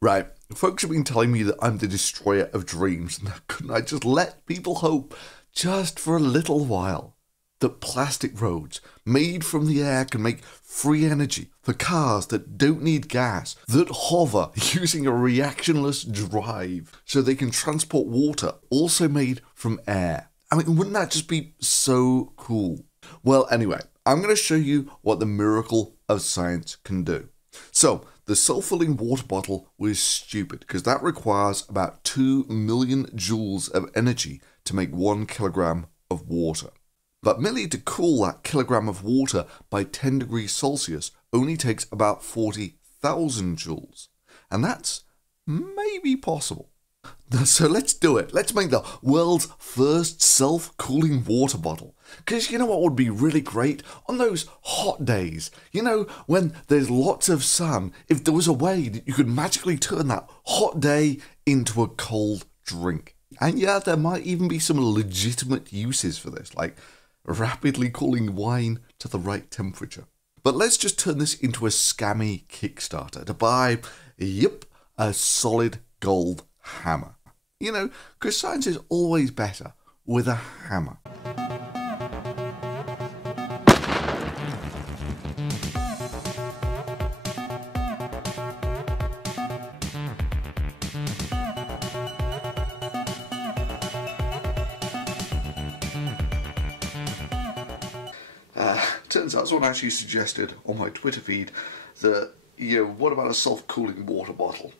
Right, folks have been telling me that I'm the destroyer of dreams. Now, couldn't I just let people hope, just for a little while, that plastic roads made from the air can make free energy for cars that don't need gas, that hover using a reactionless drive so they can transport water also made from air? I mean, wouldn't that just be so cool? Well, anyway, I'm going to show you what the miracle of science can do. So, the self-filling water bottle was stupid because that requires about 2 million joules of energy to make 1 kilogram of water. But merely to cool that kilogram of water by 10 degrees Celsius only takes about 40,000 joules. And that's maybe possible. So let's do it. Let's make the world's first self-cooling water bottle. Because you know what would be really great? On those hot days, you know, when there's lots of sun, if there was a way that you could magically turn that hot day into a cold drink. And yeah, there might even be some legitimate uses for this, like rapidly cooling wine to the right temperature. But let's just turn this into a scammy Kickstarter to buy, a solid gold hammer. You know, because science is always better with a hammer. Turns out someone actually suggested on my Twitter feed that, what about a self-cooling water bottle?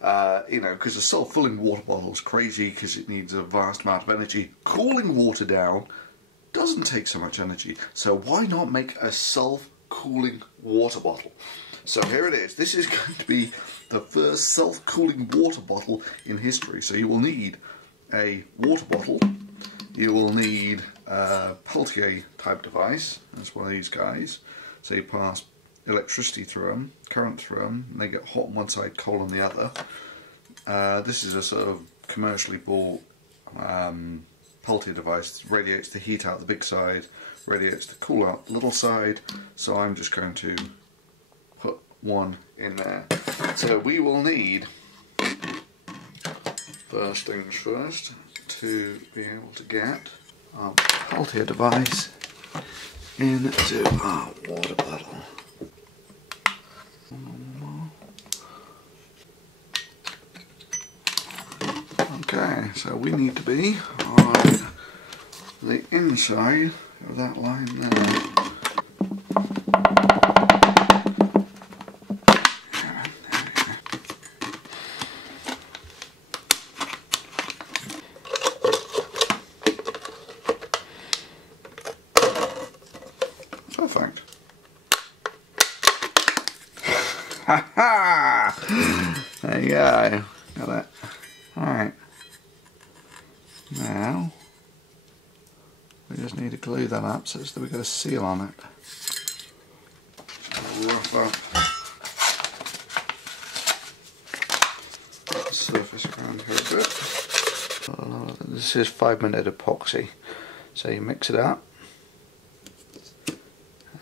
Because a self-filling water bottle is crazy because it needs a vast amount of energy. Cooling water down doesn't take so much energy, so why not make a self-cooling water bottle? So here it is. This is going to be the first self-cooling water bottle in history. So you will need a water bottle, you will need a Peltier type device. That's one of these guys. So you pass electricity through them, current through them, and they get hot on one side, cold on the other. This is a sort of commercially bought Peltier device. It radiates the heat out the big side, radiates the cool out the little side. So I'm just going to put one in there. So we will need, first things first, to be able to get our Peltier device into our water bottle. Okay, so we need to be on the inside of that line there. Perfect. Ha ha! There you go. Got it. Alright. Now, we just need to glue that up so that we've got a seal on it. Rough up the surface around here a bit. This is 5-minute epoxy. So you mix it up,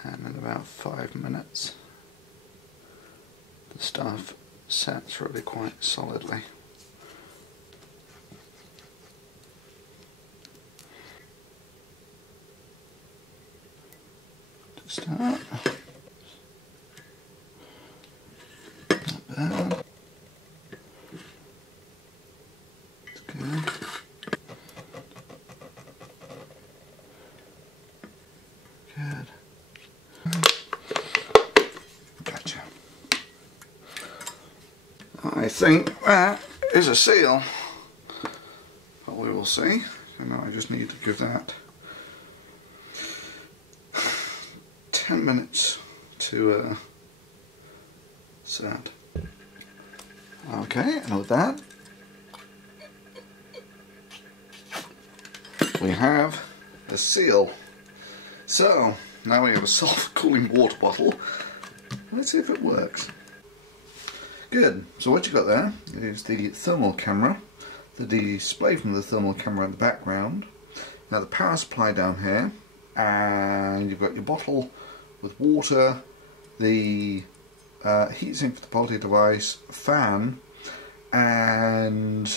and in about 5 minutes the stuff sets really quite solidly. To start, not bad. It's good. Good. Gotcha. I think that is a seal, but we will see. And now I just need to give that 10 minutes to set. Okay, and with that, we have a seal. So, now we have a self-cooling water bottle. Let's see if it works. Good, so what you got there is the thermal camera, the display from the thermal camera in the background. Now the power supply down here, and you've got your bottle with water, the heatsink for the Peltier device, fan, And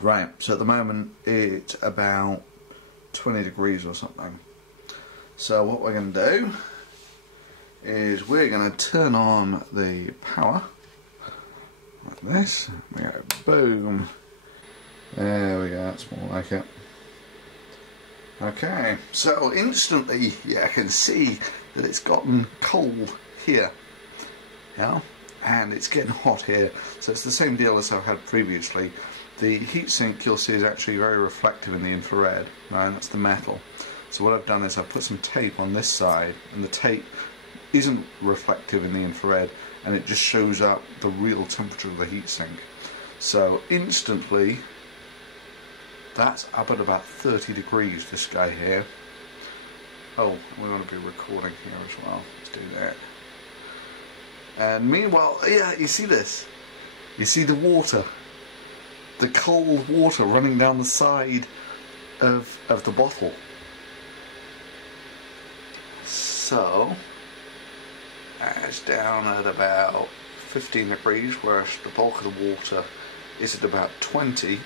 right, so at the moment it's about 20 degrees or something. So what we're going to do is we're going to turn on the power like this. We go boom. There we go, that's more like it. Okay, so instantly, yeah, I can see that it's gotten cold here, yeah, and it's getting hot here. So it's the same deal as I've had previously. The heatsink, you'll see, is actually very reflective in the infrared, right? And that's the metal. So what I've done is I've put some tape on this side, and the tape isn't reflective in the infrared, and it just shows up the real temperature of the heatsink. So instantly, that's up at about 30 degrees, this guy here. Oh, we're going to be recording here as well. Let's do that. And meanwhile, yeah, you see this? You see the water? The cold water running down the side of the bottle. So, it's down at about 15 degrees, whereas the bulk of the water is at about 20.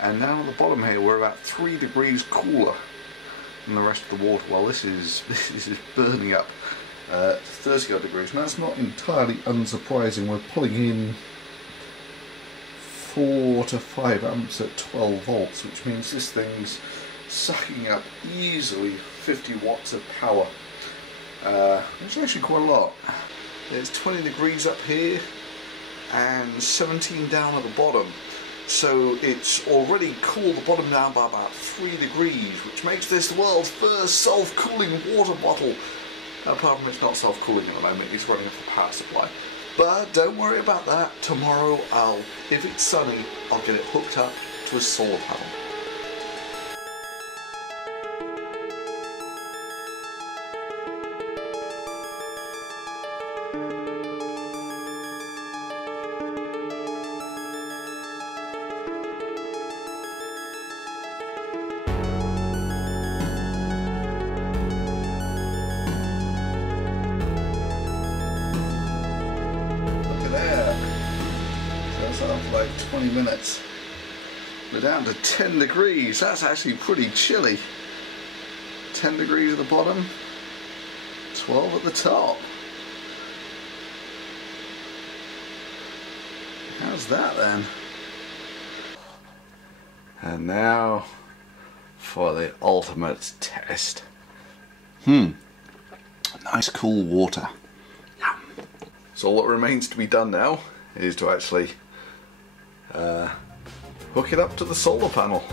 And now at the bottom here, we're about 3 degrees cooler than the rest of the water. Well, this is burning up to 30 odd degrees. Now, that's not entirely unsurprising. We're pulling in 4 to 5 amps at 12 volts, which means this thing's sucking up easily 50 watts of power, which is actually quite a lot. There's 20 degrees up here and 17 down at the bottom. So it's already cooled the bottom down by about 3 degrees, which makes this the world's first self-cooling water bottle. Now, apart from it's not self-cooling at the moment, it's running off a power supply. But don't worry about that. Tomorrow, if it's sunny, I'll get it hooked up to a solar panel. After like 20 minutes, we're down to 10 degrees. That's actually pretty chilly. 10 degrees at the bottom, 12 at the top. How's that then? And now for the ultimate test. Nice cool water. So all that remains to be done now is to actually hook it up to the solar panel.